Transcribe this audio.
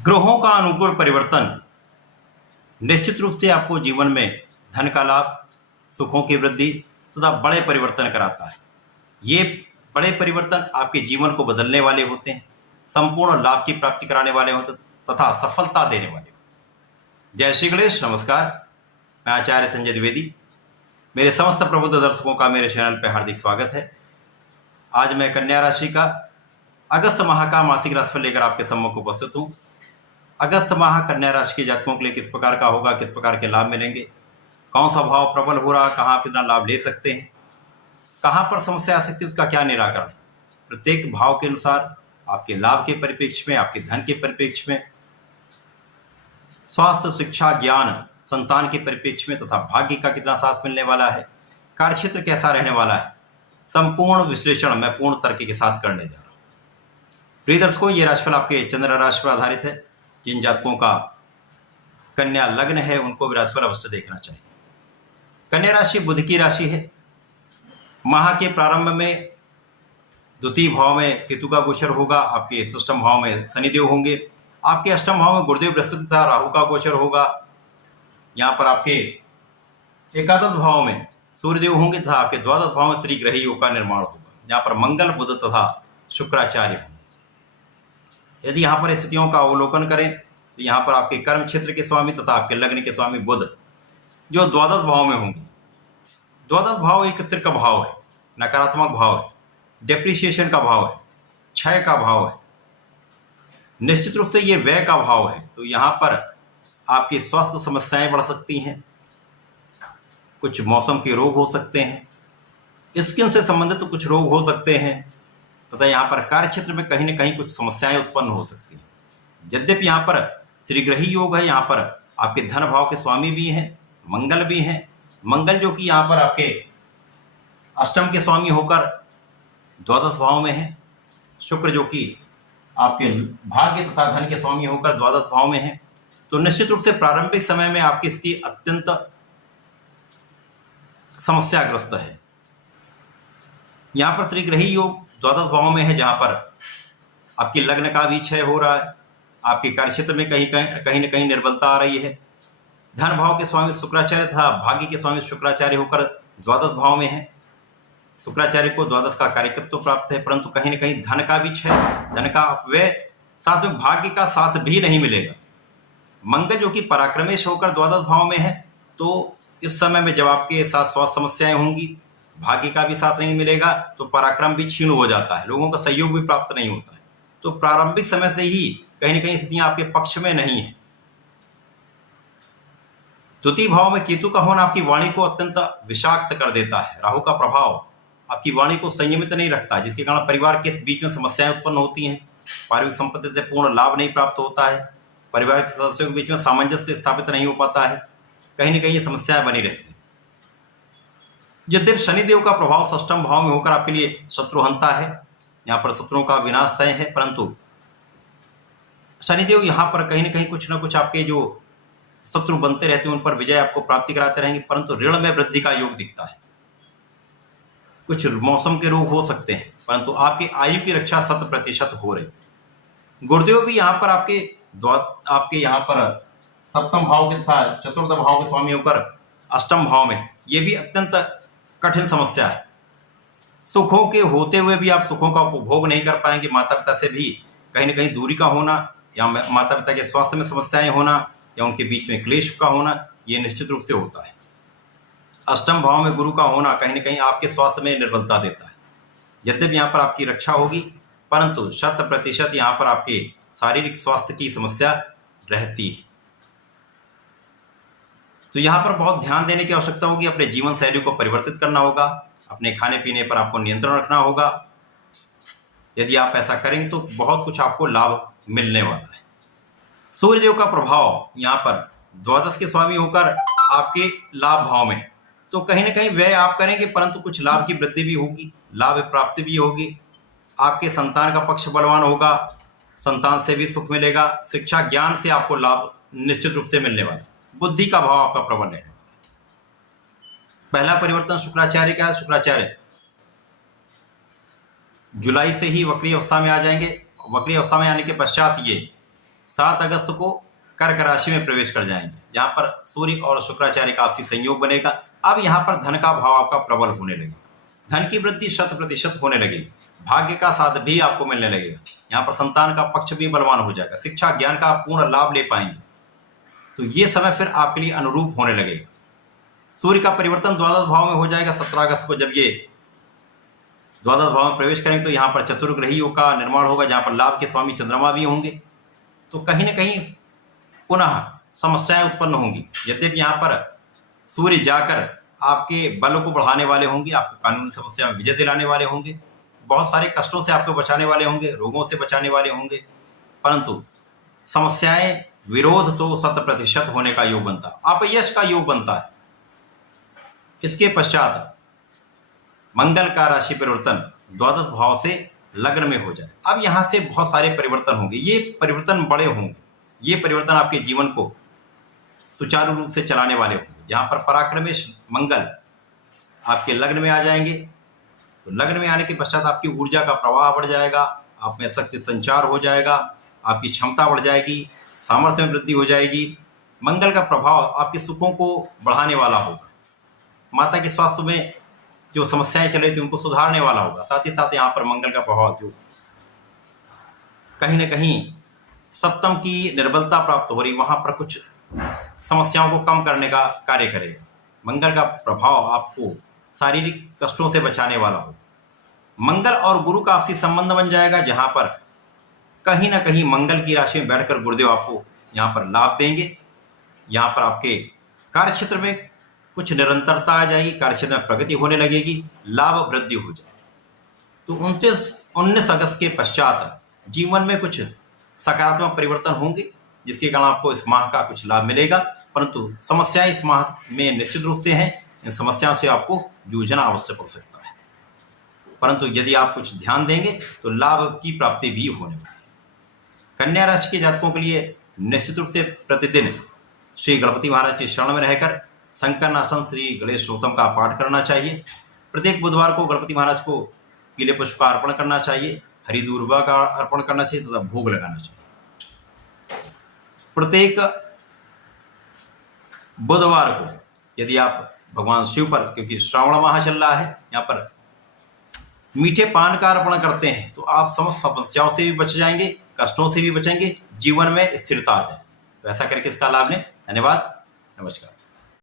ग्रहों का अनुकूल परिवर्तन निश्चित रूप से आपको जीवन में धन का लाभ, सुखों की वृद्धि तथा बड़े परिवर्तन कराता है। ये बड़े परिवर्तन आपके जीवन को बदलने वाले होते हैं, संपूर्ण लाभ की प्राप्ति कराने वाले होते तथा सफलता देने वाले होते। जय श्री गणेश, नमस्कार। मैं आचार्य संजय द्विवेदी। मेरे समस्त प्रबुद्ध दर्शकों का मेरे चैनल पर हार्दिक स्वागत है। आज मैं कन्या राशि का अगस्त माह का मासिक राशिफल लेकर आपके सम्मुख उपस्थित हूँ। अगस्त माह कन्या राशि के जातकों के लिए किस प्रकार का होगा, किस प्रकार के लाभ मिलेंगे, कौन सा भाव प्रबल हो रहा, कहाँ आप कितना लाभ ले सकते हैं, कहाँ पर समस्या आ सकती है, उसका क्या निराकरण। प्रत्येक भाव के अनुसार आपके लाभ के परिप्रेक्ष्य में, आपके धन के परिप्रेक्ष्य में, स्वास्थ्य, शिक्षा, ज्ञान, संतान के परिप्रेक्ष्य में तथा भाग्य का कितना साथ मिलने वाला है, कार्यक्षेत्र कैसा रहने वाला है, संपूर्ण विश्लेषण मैं पूर्ण तर्क के साथ करने जा रहा हूँ। प्रिय दर्शकों, ये राशिफल आपके चंद्र राशि पर आधारित है। जिन जातकों का कन्या लग्न है उनको भी राशिफल अवश्य देखना चाहिए। कन्या राशि बुध की राशि है। माह के प्रारंभ में द्वितीय भाव में केतु का गोचर होगा, आपके षष्ठम भाव में शनिदेव होंगे, आपके अष्टम भाव में गुरुदेव बृहस्पति तथा राहु का गोचर होगा। यहाँ पर आपके एकादश भाव में सूर्यदेव होंगे तथा आपके द्वादश भाव में त्रिग्रही योग का निर्माण होगा। यहाँ पर मंगल, बुध तथा शुक्राचार्य होंगे। यदि यहाँ पर स्थितियों का अवलोकन करें तो यहाँ पर आपके कर्म क्षेत्र के स्वामी तथा आपके लग्न के स्वामी बुध जो द्वादश भाव में होंगे। द्वादश भाव एक त्रिक भाव है, नकारात्मक भाव है, डेप्रिसिएशन का भाव है, क्षय का भाव है, निश्चित रूप से ये व्यय का भाव है। तो यहाँ पर आपकी स्वास्थ्य समस्याएं बढ़ सकती हैं, कुछ मौसम के रोग हो सकते हैं, स्किन से संबंधित कुछ रोग हो सकते हैं तथा यहाँ पर कार्य क्षेत्र में कहीं न कहीं कुछ समस्याएं उत्पन्न हो सकती हैं। यद्यपि यहाँ पर त्रिग्रही योग है, यहाँ पर आपके धन भाव के स्वामी भी हैं, मंगल भी हैं। मंगल जो कि यहाँ पर आपके अष्टम के स्वामी होकर द्वादश भाव में है, शुक्र जो कि आपके भाग्य तथा धन के स्वामी होकर द्वादश भाव में है। तो निश्चित रूप से प्रारंभिक समय में आपकी स्थिति अत्यंत समस्याग्रस्त है। यहाँ पर त्रिग्रही योग द्वादश भाव में है, जहाँ पर आपकी लग्न का भी क्षय हो रहा है, आपके कार्यक्षेत्र में कहीं न कहीं निर्बलता आ रही है। धन भाव के स्वामी शुक्राचार्य तथा भाग्य के स्वामी शुक्राचार्य होकर द्वादश भाव में है। शुक्राचार्य को द्वादश का कार्यकत्व प्राप्त है, परंतु कहीं न कहीं धन का भी क्षय, धन का अपव्यय, साथ में भाग्य का साथ भी नहीं मिलेगा। मंगल जो कि पराक्रमेश होकर द्वादश भाव में है, तो इस समय में जब आपके साथ स्वास्थ्य समस्याएं होंगी, भाग्य का भी साथ नहीं मिलेगा, तो पराक्रम भी क्षीण हो जाता है, लोगों का सहयोग भी प्राप्त नहीं होता है। तो प्रारंभिक समय से ही कहीं न कहीं स्थितियां आपके पक्ष में नहीं है। द्वितीय भाव में केतु का होना आपकी वाणी को अत्यंत विषाक्त कर देता है। राहु का प्रभाव आपकी वाणी को संयमित नहीं रखता, जिसके कारण परिवार के बीच में समस्याएं उत्पन्न होती हैं, पारिवारिक संपत्ति से पूर्ण लाभ नहीं प्राप्त होता है, परिवार के सदस्यों के बीच में सामंजस्य स्थापित नहीं हो पाता है, कहीं न कहीं ये समस्याएं बनी रहती हैं। यद्यपि शनिदेव का प्रभाव षष्ठम भाव में होकर आपके लिए शत्रुहंता है, यहाँ पर शत्रुओं का विनाश तय है, परंतु शनिदेव यहाँ पर कहीं न कहीं कुछ न कुछ आपके जो शत्रु बनते रहते हैं उन पर विजय आपको प्राप्ति कराते रहेंगे, परंतु ऋण में वृद्धि का योग दिखता है। कुछ मौसम के रोग हो सकते हैं, परंतु आपकी आयु की रक्षा 100% हो रही। गुरुदेव भी यहाँ पर आपके यहाँ पर सप्तम भाव के तथा चतुर्थ भाव के स्वामी होकर अष्टम भाव में, ये भी अत्यंत कठिन समस्या है। सुखों के होते हुए भी आप सुखों का उपभोग नहीं कर पाएंगे। माता पिता से भी कहीं न कहीं दूरी का होना, या माता पिता के स्वास्थ्य में समस्याएं होना, या उनके बीच में क्लेश का होना, ये निश्चित रूप से होता है। अष्टम भाव में गुरु का होना कहीं न कहीं आपके स्वास्थ्य में निर्बलता देता है। यद्यपि यहाँ पर आपकी रक्षा होगी, परंतु 100% यहाँ पर आपके शारीरिक स्वास्थ्य की समस्या रहती है। तो यहाँ पर बहुत ध्यान देने की आवश्यकता होगी। अपने जीवन शैली को परिवर्तित करना होगा, अपने खाने पीने पर आपको नियंत्रण रखना होगा। यदि आप ऐसा करेंगे तो बहुत कुछ आपको लाभ मिलने वाला है। सूर्यदेव का प्रभाव यहाँ पर द्वादश के स्वामी होकर आपके लाभ भाव में, तो कहीं न कहीं व्यय आप करेंगे, परंतु कुछ लाभ की वृद्धि भी होगी, लाभ प्राप्ति भी होगी। आपके संतान का पक्ष बलवान होगा, संतान से भी सुख मिलेगा, शिक्षा ज्ञान से आपको लाभ निश्चित रूप से मिलने वाला। बुद्धि का भाव आपका प्रबल है। पहला परिवर्तन शुक्राचार्य का है। शुक्राचार्य जुलाई से ही वक्री अवस्था में आ जाएंगे। वक्री अवस्था में आने के पश्चात ये 7 अगस्त को कर्क राशि में प्रवेश कर जाएंगे, जहां पर सूर्य और शुक्राचार्य का आपसी संयोग बनेगा। अब यहाँ पर धन का भाव आपका प्रबल होने लगेगा, धन की वृद्धि 100% होने लगेगी, भाग्य का साथ भी आपको मिलने लगेगा। यहाँ पर संतान का पक्ष भी बलवान हो जाएगा, शिक्षा ज्ञान का आप पूर्ण लाभ ले पाएंगे। तो ये समय फिर आपके लिए अनुरूप होने लगेगा। सूर्य का परिवर्तन द्वादश भाव में हो जाएगा 17 अगस्त को। जब ये द्वादश भाव में प्रवेश करेंगे तो यहाँ पर चतुर्ग्रहियों का निर्माण होगा, जहाँ पर लाभ के स्वामी चंद्रमा भी होंगे। तो कहीं ना कहीं पुनः समस्याएं उत्पन्न होंगी। यद्यपि यहाँ पर सूर्य जाकर आपके बलों को बढ़ाने वाले होंगे, आपको कानूनी समस्या में विजय दिलाने वाले होंगे, बहुत सारे कष्टों से आपको बचाने वाले होंगे, रोगों से बचाने वाले होंगे, परंतु समस्याएं, विरोध तो 100% होने का योग बनता है, अपयश का योग बनता है। इसके पश्चात मंगल का राशि परिवर्तन द्वादश भाव से लग्न में हो जाए। अब यहां से बहुत सारे परिवर्तन होंगे, ये परिवर्तन बड़े होंगे, ये परिवर्तन आपके जीवन को सुचारू रूप से चलाने वाले होंगे। जहां पर पराक्रमेश मंगल आपके लग्न में आ जाएंगे, तो लग्न में आने के पश्चात आपकी ऊर्जा का प्रवाह बढ़ जाएगा, आप में शक्ति संचार हो जाएगा, आपकी क्षमता बढ़ जाएगी, सामर्थ्य में वृद्धि हो जाएगी। मंगल का प्रभाव आपके सुखों को बढ़ाने वाला होगा, माता के स्वास्थ्य में जो समस्याएं चल रही थी उनको सुधारने वाला होगा। साथ ही साथ यहाँ पर मंगल का प्रभाव जो कहीं ना कहीं सप्तम की निर्बलता प्राप्त हो रही, वहां पर कुछ समस्याओं को कम करने का कार्य करेगा। मंगल का प्रभाव आपको शारीरिक कष्टों से बचाने वाला होगा। मंगल और गुरु का आपसी संबंध बन जाएगा, जहां पर कहीं ना कहीं मंगल की राशि में बैठकर गुरुदेव आपको यहाँ पर लाभ देंगे। यहाँ पर आपके कार्य क्षेत्र में कुछ निरंतरता आ जाएगी, कार्यक्षेत्र में प्रगति होने लगेगी, लाभ वृद्धि हो जाएगी। तो 19 अगस्त के पश्चात जीवन में कुछ सकारात्मक परिवर्तन होंगे, जिसके कारण आपको इस माह का कुछ लाभ मिलेगा। परंतु समस्याएं इस माह में निश्चित रूप से हैं, इन समस्याओं से आपको जूझना अवश्य पड़ सकता है, परंतु यदि आप कुछ ध्यान देंगे तो लाभ की प्राप्ति भी होने वाली है। कन्या राशि के जातकों के लिए निश्चित रूप से प्रतिदिन श्री गणपति महाराज के शरण में रहकर संकरनाशन श्री गणेश स्तोत्रम का पाठ करना चाहिए। प्रत्येक बुधवार को गणपति महाराज को पीले पुष्प का अर्पण करना चाहिए, हरी दूर्वा का अर्पण करना चाहिए तथा भोग लगाना चाहिए। प्रत्येक बुधवार को यदि आप भगवान शिव पर, क्योंकि श्रावण माह चल रहा है, यहाँ पर मीठे पान का अर्पण करते हैं तो आप समस्त समस्याओं से भी बच जाएंगे, कष्टों से भी बचेंगे, जीवन में स्थिरता आ जाए। तो ऐसा करके इसका लाभ लें। धन्यवाद, नमस्कार।